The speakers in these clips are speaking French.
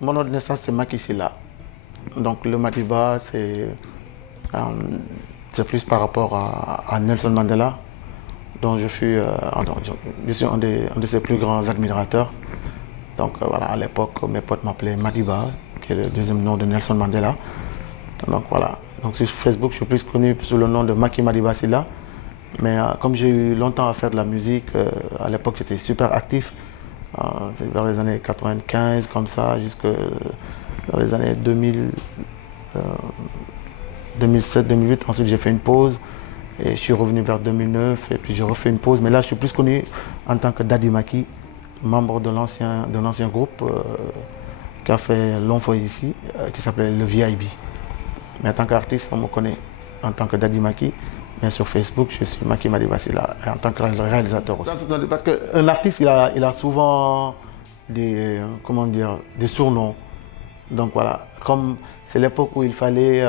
Mon nom de naissance, c'est Macky Silla. Donc le Madiba, c'est plus par rapport à Nelson Mandela, dont je suis un de ses plus grands admirateurs. Donc voilà, à l'époque, mes potes m'appelaient Madiba, qui est le deuxième nom de Nelson Mandela. Donc voilà, donc sur Facebook, je suis plus connu sous le nom de Macky Madiba Silla. Mais comme j'ai eu longtemps à faire de la musique, à l'époque j'étais super actif. Vers les années 95, comme ça, jusque vers les années 2000, 2007-2008. Ensuite j'ai fait une pause et je suis revenu vers 2009 et puis j'ai refait une pause. Mais là je suis plus connu en tant que Daddy Macky, membre de l'ancien groupe qui a fait long feu ici, qui s'appelait le VIB. Mais en tant qu'artiste, on me connaît en tant que Daddy Macky. Mais sur Facebook, je suis Macky Madiba Silla, en tant que réalisateur aussi. Parce qu'un artiste, il a souvent des, comment dire, des surnoms. Donc voilà, comme c'est l'époque où il fallait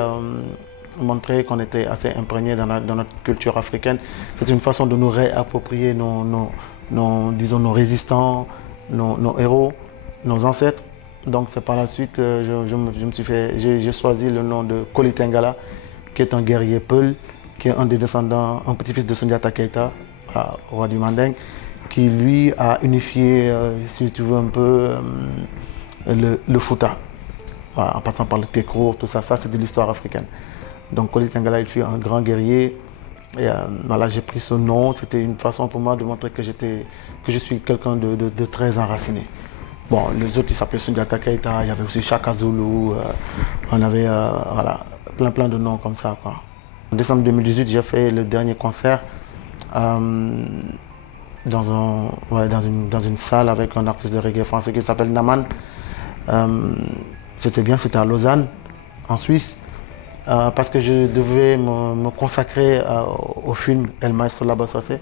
montrer qu'on était assez imprégné dans notre culture africaine, c'est une façon de nous réapproprier disons, nos résistants, nos héros, nos ancêtres. Donc c'est par la suite, j'ai choisi le nom de Koli Tengala, qui est un guerrier Peul, qui est un des descendants, un petit-fils de Sundiata Keita, roi du Manding, qui lui a unifié, si tu veux, un peu le Fouta, voilà, en passant par le Tekro, tout ça, c'est de l'histoire africaine. Donc Koli Tengala, il fut un grand guerrier, et voilà, j'ai pris ce nom, c'était une façon pour moi de montrer que je suis quelqu'un de très enraciné. Bon, les autres, ils s'appelaient Sundiata Keita, il y avait aussi Chaka Zulu, on avait voilà, plein de noms comme ça, quoi. En décembre 2018, j'ai fait le dernier concert dans une salle avec un artiste de reggae français qui s'appelle Naman. C'était bien, c'était à Lausanne, en Suisse, parce que je devais me consacrer au film El Maestro Laba Socé,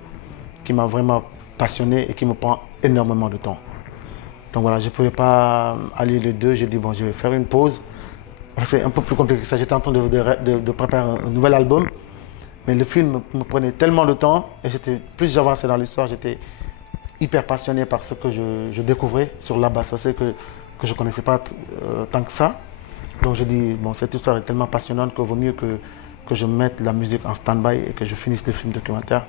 qui m'a vraiment passionné et qui me prend énormément de temps. Donc voilà, je ne pouvais pas allier les deux. J'ai dit, bon, je vais faire une pause. C'est un peu plus compliqué que ça. J'étais en train de préparer un nouvel album. Mais le film me prenait tellement de temps. Et plus j'avançais dans l'histoire, j'étais hyper passionné par ce que je découvrais sur Laba Socé que je ne connaissais pas tant que ça. Donc j'ai dit, bon, cette histoire est tellement passionnante qu'il vaut mieux que je mette la musique en stand-by et que je finisse le film documentaire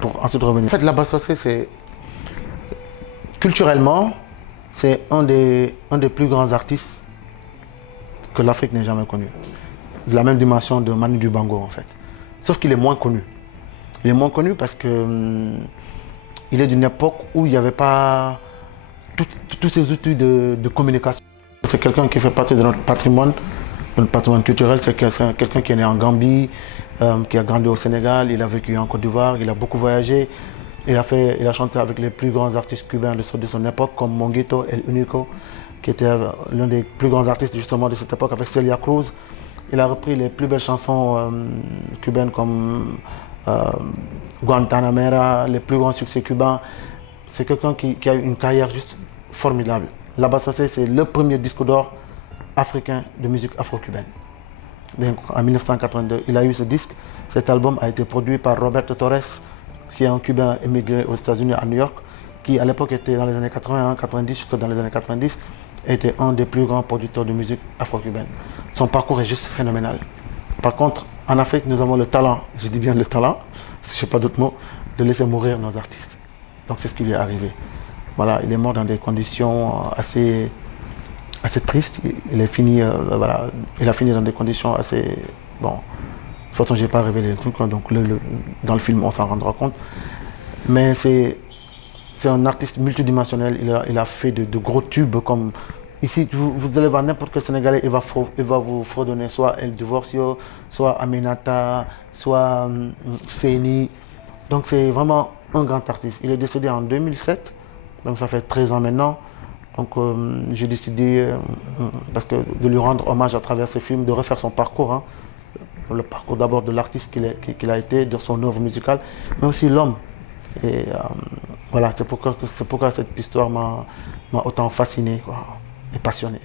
pour ensuite revenir. En fait, Laba Socé, c'est... Culturellement, c'est un des plus grands artistes que l'Afrique n'ait jamais connu. De la même dimension de Manu Dibango, en fait. Sauf qu'il est moins connu. Il est moins connu parce que il est d'une époque où il n'y avait pas tous ces outils de communication. C'est quelqu'un qui fait partie de notre patrimoine culturel. C'est quelqu'un qui est né en Gambie, qui a grandi au Sénégal, il a vécu en Côte d'Ivoire, il a beaucoup voyagé. Il a chanté avec les plus grands artistes cubains de son époque, comme Monguito El Unico, qui était l'un des plus grands artistes justement de cette époque avec Celia Cruz. Il a repris les plus belles chansons cubaines comme Guantanamera, les plus grands succès cubains. C'est quelqu'un qui a eu une carrière juste formidable. Laba Socé, c'est le premier disque d'or africain de musique afro-cubaine. En 1982, il a eu ce disque. Cet album a été produit par Roberto Torres, qui est un Cubain émigré aux États-Unis à New York, qui à l'époque était dans les années 80, 90, jusque dans les années 90, était un des plus grands producteurs de musique afro-cubaine. Son parcours est juste phénoménal. Par contre, en Afrique, nous avons le talent, je dis bien le talent, parce que je n'ai pas d'autres mots, de laisser mourir nos artistes. Donc c'est ce qui lui est arrivé. Voilà, il est mort dans des conditions assez tristes. Il a fini dans des conditions assez... Bon, de toute façon, je n'ai pas révélé le truc, donc dans le film, on s'en rendra compte. Mais c'est un artiste multidimensionnel. Il a fait de gros tubes comme... Ici, vous allez voir n'importe quel Sénégalais, il va vous fredonner soit El Divorcio, soit Aminata, soit Seni. Donc c'est vraiment un grand artiste. Il est décédé en 2007, donc ça fait 13 ans maintenant. Donc j'ai décidé, parce que de lui rendre hommage à travers ses films, de refaire son parcours. Hein. Le parcours d'abord de l'artiste qu'il a été, de son œuvre musicale, mais aussi l'homme. Et voilà, c'est pourquoi cette histoire m'a autant fasciné, quoi, et passionné.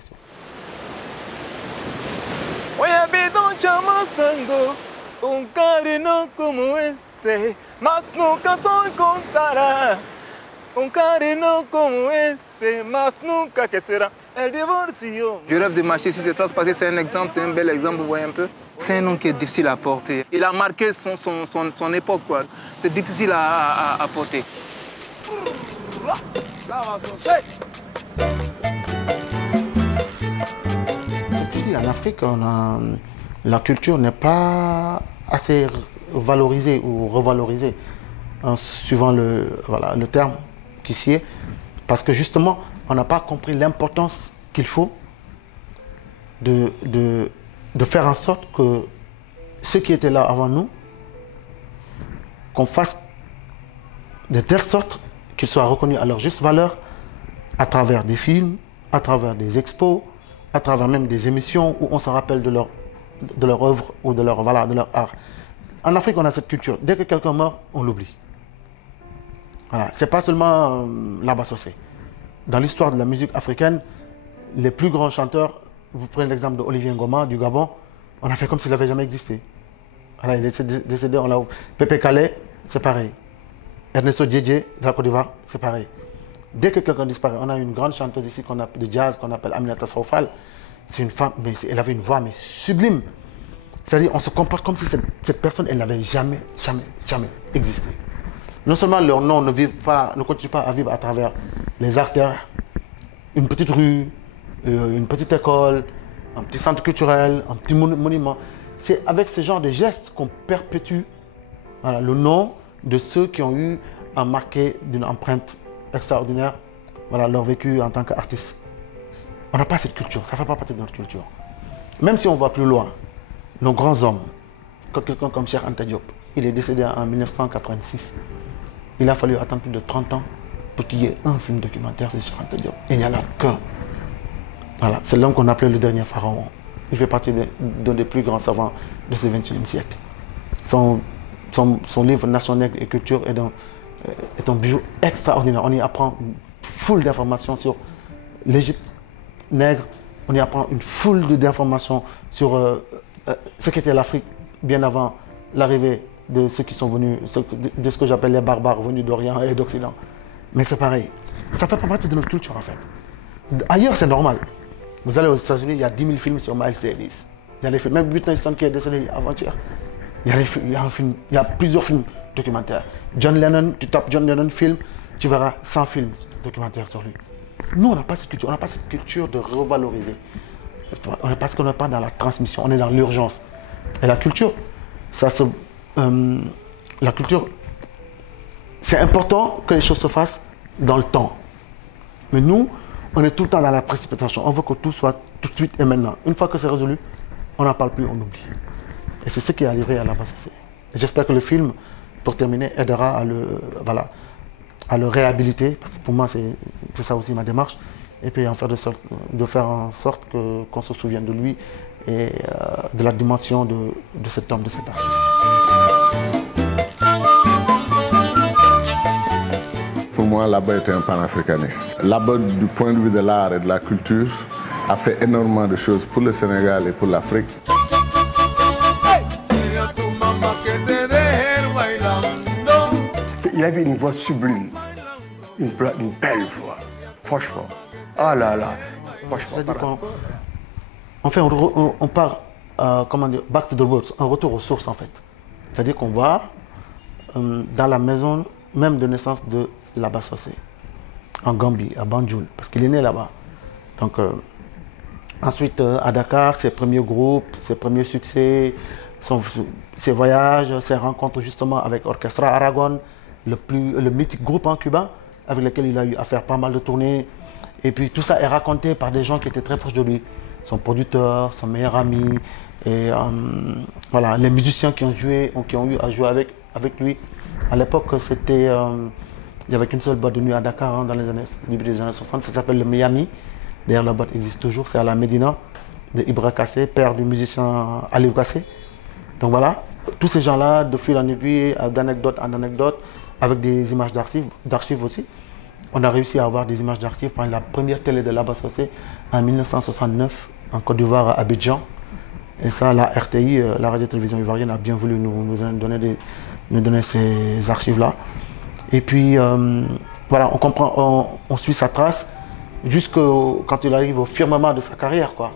Un cariño como ese, más nunca que será. Je rêve de marcher sur ces traces parce que c'est un exemple, c'est un bel exemple, vous voyez un peu. C'est un nom qui est difficile à porter. Il a marqué son époque, quoi. C'est difficile à porter. En Afrique, la culture n'est pas assez valorisée ou revalorisée, suivant le terme qui s'y est, parce que justement, on n'a pas compris l'importance qu'il faut de faire en sorte que ceux qui étaient là avant nous, qu'on fasse de telle sorte qu'ils soient reconnus à leur juste valeur à travers des films, à travers des expos, à travers même des émissions où on se rappelle de leur œuvre ou de leur art. En Afrique, on a cette culture. Dès que quelqu'un meurt, on l'oublie. Voilà. C'est pas seulement Laba Sossé. Dans l'histoire de la musique africaine, les plus grands chanteurs, vous prenez l'exemple de Olivier Ngoma du Gabon, on a fait comme s'il n'avait jamais existé. Voilà, il est décédé, on l'a. Pépé Calais, c'est pareil. Ernesto Djedje de la Côte d'Ivoire, c'est pareil. Dès que quelqu'un disparaît, on a une grande chanteuse ici de jazz qu'on appelle Aminata Soufal. C'est une femme, mais elle avait une voix mais sublime. C'est-à-dire, on se comporte comme si cette personne, elle n'avait jamais existé. Non seulement leur nom ne continue pas à vivre à travers les artères, une petite rue, une petite école, un petit centre culturel, un petit monument. C'est avec ce genre de gestes qu'on perpétue le nom de ceux qui ont eu à marquer d'une empreinte extraordinaire leur vécu en tant qu'artiste. On n'a pas cette culture, ça ne fait pas partie de notre culture. Même si on va plus loin, nos grands hommes, comme quelqu'un comme Cheikh Anta Diop, il est décédé en 1986. Il a fallu attendre plus de 30 ans pour qu'il y ait un film documentaire sur Cheikh Anta Diop. Et il n'y en a qu'un. Voilà, c'est l'homme qu'on appelait le dernier pharaon. Il fait partie d'un des plus grands savants de ce XXIe siècle. Son livre Nation nègre et culture est un bijou extraordinaire. On y apprend une foule d'informations sur l'Égypte nègre. On y apprend une foule d'informations sur ce qu'était l'Afrique bien avant l'arrivée de ceux qui sont venus, de ce que j'appelle les barbares venus d'Orient et d'Occident. Mais c'est pareil. Ça ne fait pas partie de notre culture en fait. Ailleurs, c'est normal. Vous allez aux États-Unis, il y a 10 000 films sur Miles Davis. Il y a les films, même Whitney Houston qui est décédé avant-hier. Il y a plusieurs films documentaires. John Lennon, tu tapes John Lennon film, tu verras 100 films documentaires sur lui. Nous, on n'a pas cette culture. On n'a pas cette culture de revaloriser. Parce qu'on n'est pas dans la transmission, on est dans l'urgence. Et la culture, la culture, c'est important que les choses se fassent dans le temps. Mais nous, on est tout le temps dans la précipitation. On veut que tout soit tout de suite et maintenant. Une fois que c'est résolu, on n'en parle plus, on oublie. Et c'est ce qui est arrivé à Laba Sossé. J'espère que le film, pour terminer, aidera à le réhabiliter. Parce que pour moi, c'est ça aussi ma démarche. Et puis de faire en sorte qu'on se souvienne de lui et de la dimension de cet homme, de cet art. Pour moi, Laba était un panafricaniste. Laba, du point de vue de l'art et de la culture, a fait énormément de choses pour le Sénégal et pour l'Afrique. Il avait une voix sublime, une belle voix, franchement. Ah là là, franchement. On part, comment dire, back to the roots, un retour aux sources en fait. C'est-à-dire qu'on va dans la maison même de naissance de Laba Sossé, en Gambie, à Banjul, parce qu'il est né là-bas. Donc, ensuite, à Dakar, ses premiers groupes, ses premiers succès, ses voyages, ses rencontres justement avec Orchestra Aragon, le mythique groupe cubain, avec lequel il a eu à faire pas mal de tournées. Et puis tout ça est raconté par des gens qui étaient très proches de lui. Son producteur, son meilleur ami, et voilà, les musiciens qui ont eu à jouer avec lui. À l'époque, il n'y avait qu'une seule boîte de nuit à Dakar, dans les début des années 60, ça s'appelle le Miami. D'ailleurs, la boîte existe toujours, c'est à la Médina, de Ibra Kassé, père du musicien Aliou Kassé. Donc voilà, tous ces gens-là, de fil en aiguille, d'anecdote en anecdote, avec des images d'archives aussi. On a réussi à avoir des images d'archives pendant la première télé de Laba Sossé en 1969, en Côte d'Ivoire, à Abidjan. Et ça, la RTI, la radio-télévision ivoirienne, a bien voulu nous donner ces archives-là. Et puis, voilà, on suit sa trace jusqu'au quand il arrive au firmament de sa carrière, quoi.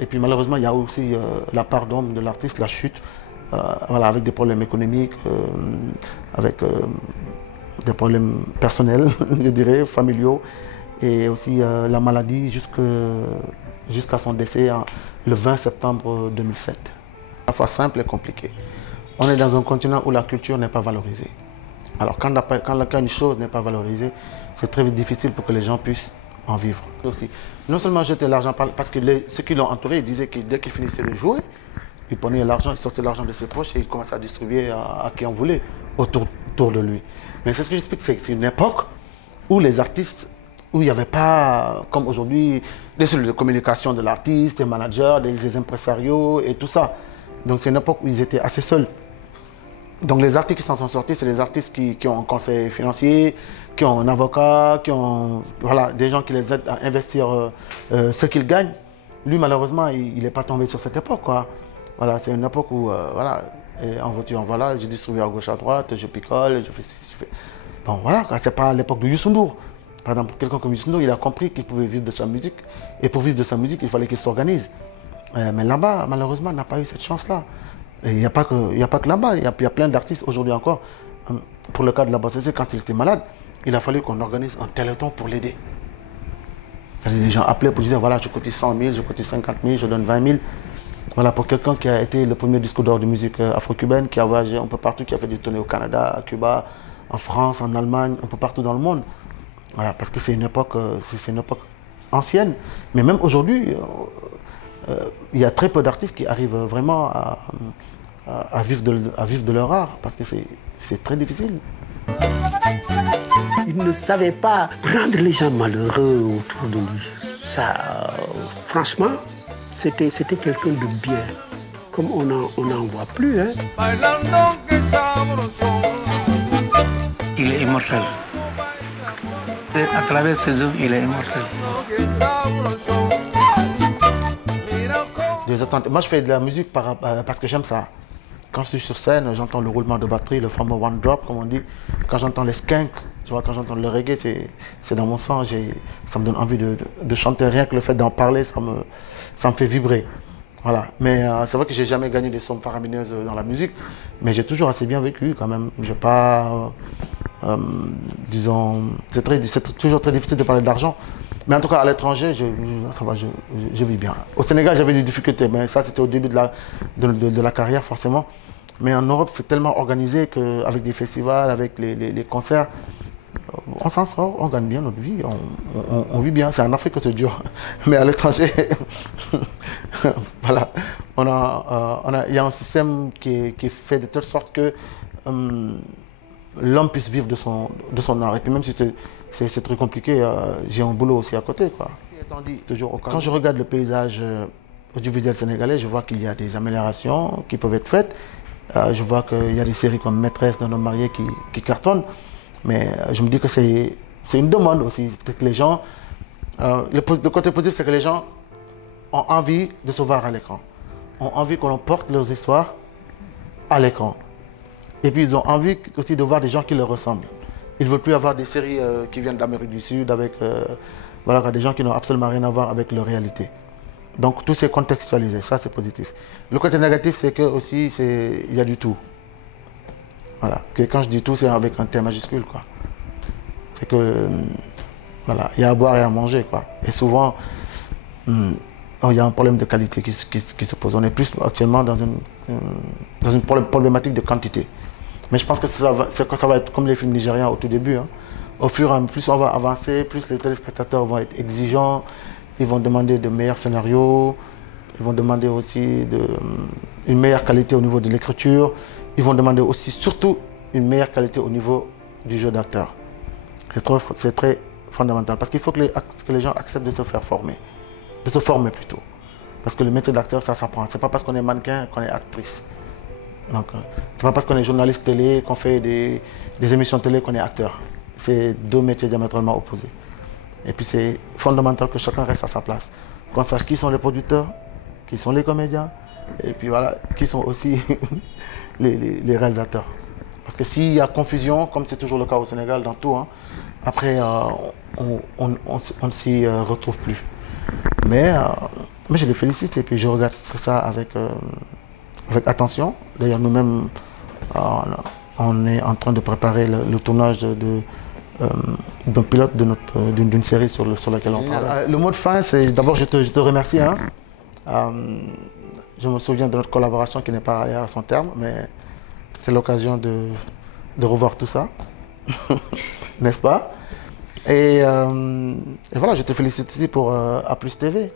Et puis malheureusement, il y a aussi la part d'ombre de l'artiste, la chute, voilà, avec des problèmes économiques, avec des problèmes personnels, je dirais, familiaux, et aussi la maladie jusqu'à son décès le 20 septembre 2007. À la fois simple et compliqué. On est dans un continent où la culture n'est pas valorisée. Alors quand une chose n'est pas valorisée, c'est très difficile pour que les gens puissent en vivre. Aussi. Non seulement jeter l'argent, parce que ceux qui l'ont entouré, ils disaient que dès qu'il finissait de jouer, il prenait l'argent, il sortait l'argent de ses poches et il commençait à distribuer à qui on voulait autour de lui. Mais c'est ce que j'explique, c'est une époque où les artistes, où il n'y avait pas, comme aujourd'hui, des cellules de communication de l'artiste, des managers, des impresarios et tout ça. Donc c'est une époque où ils étaient assez seuls. Donc les artistes qui s'en sont sortis, c'est les artistes qui ont un conseil financier, qui ont un avocat, qui ont voilà, des gens qui les aident à investir ce qu'ils gagnent. Lui, malheureusement, il n'est pas tombé sur cette époque, quoi. Voilà, c'est une époque où, voilà, et en voiture, voilà, je distribue à gauche, à droite, je picole, je fais ceci, je fais... Bon, voilà, c'est pas l'époque de Youssou N'Dour. Par exemple, quelqu'un comme Youssou N'Dour, il a compris qu'il pouvait vivre de sa musique. Et pour vivre de sa musique, il fallait qu'il s'organise. Mais là-bas, malheureusement, on n'a pas eu cette chance-là. Il n'y a pas que là-bas, il y a plein d'artistes aujourd'hui encore. Pour le cas de la Bassessé, quand il était malade, il a fallu qu'on organise un téléthon pour l'aider. Les gens appelaient pour dire, voilà, je cotise 100 000, je cotise 50 000, je donne 20 000. Voilà, pour quelqu'un qui a été le premier disque d'or de musique afro-cubaine, qui a voyagé un peu partout, qui a fait des tournées au Canada, à Cuba, en France, en Allemagne, un peu partout dans le monde. Voilà, parce que c'est une époque ancienne. Mais même aujourd'hui, il y a très peu d'artistes qui arrivent vraiment à vivre de leur art, parce que c'est très difficile. Il ne savait pas rendre les gens malheureux autour de lui. Ça, franchement, c'était quelqu'un de bien, comme on n'en voit plus. Hein. Il est immortel. À travers ses œuvres, il est immortel. Des attentes. Moi, je fais de la musique parce que j'aime ça. Quand je suis sur scène, j'entends le roulement de batterie, le fameux one drop, comme on dit. Quand j'entends les skanks, tu vois, quand j'entends le reggae, c'est dans mon sang. Ça me donne envie de chanter. Rien que le fait d'en parler, ça me fait vibrer. Voilà. Mais c'est vrai que j'ai jamais gagné des sommes faramineuses dans la musique, mais j'ai toujours assez bien vécu quand même. J'ai pas, disons, c'est toujours très difficile de parler d'argent. Mais en tout cas, à l'étranger, ça va, je vis bien. Au Sénégal, j'avais des difficultés, mais ça, c'était au début de la carrière, forcément. Mais en Europe, c'est tellement organisé qu'avec des festivals, avec les concerts, on s'en sort, on gagne bien notre vie, on vit bien. C'est en Afrique que c'est dur. Mais à l'étranger, voilà, il y a un système qui est fait de telle sorte que l'homme puisse vivre de son art. Et puis même si c'est très compliqué, j'ai un boulot aussi à côté, quoi. Quand je regarde le paysage audiovisuel sénégalais, je vois qu'il y a des améliorations qui peuvent être faites. Je vois qu'il y a des séries comme Maîtresse d'un homme marié qui cartonnent. Mais je me dis que c'est une demande aussi. Peut-être que les gens... le côté positif, c'est que les gens ont envie de se voir à l'écran. Ont envie qu'on porte leurs histoires à l'écran. Et puis ils ont envie aussi de voir des gens qui leur ressemblent. Ils ne veulent plus avoir des séries qui viennent d'Amérique du Sud avec voilà, des gens qui n'ont absolument rien à voir avec leur réalité. Donc tout c'est contextualisé, ça c'est positif. Le côté négatif, c'est que aussi il y a du tout. Voilà. Quand je dis tout, c'est avec un T majuscule, quoi. C'est que voilà, il y a à boire et à manger, quoi. Et souvent, il y a un problème de qualité qui se pose. On est plus actuellement dans une problématique de quantité. Mais je pense que ça va être comme les films nigérians au tout début. Hein. Au fur et à mesure, plus on va avancer, plus les téléspectateurs vont être exigeants. Ils vont demander de meilleurs scénarios. Ils vont demander aussi une meilleure qualité au niveau de l'écriture. Ils vont demander aussi, surtout, une meilleure qualité au niveau du jeu d'acteur. C'est très fondamental. Parce qu'il faut que les gens acceptent de se faire former. De se former plutôt. Parce que le métier d'acteur, ça s'apprend. C'est pas parce qu'on est mannequin qu'on est actrice. Donc, c'est pas parce qu'on est journaliste télé, qu'on fait des émissions télé qu'on est acteur. C'est deux métiers diamétralement opposés. Et puis c'est fondamental que chacun reste à sa place. Qu'on sache qui sont les producteurs, qui sont les comédiens, et puis voilà, qui sont aussi les réalisateurs. Parce que s'il y a confusion, comme c'est toujours le cas au Sénégal dans tout, hein, après on ne s'y retrouve plus. Mais je les félicite et puis je regarde ça avec attention. D'ailleurs, nous-mêmes, on est en train de préparer le tournage d'un pilote d'une série sur laquelle on travaille. Le mot de fin, c'est d'abord je te remercie. Hein. Je me souviens de notre collaboration qui n'est pas à son terme, mais c'est l'occasion de revoir tout ça, n'est-ce pas? Et voilà, je te félicite aussi pour A+ TV.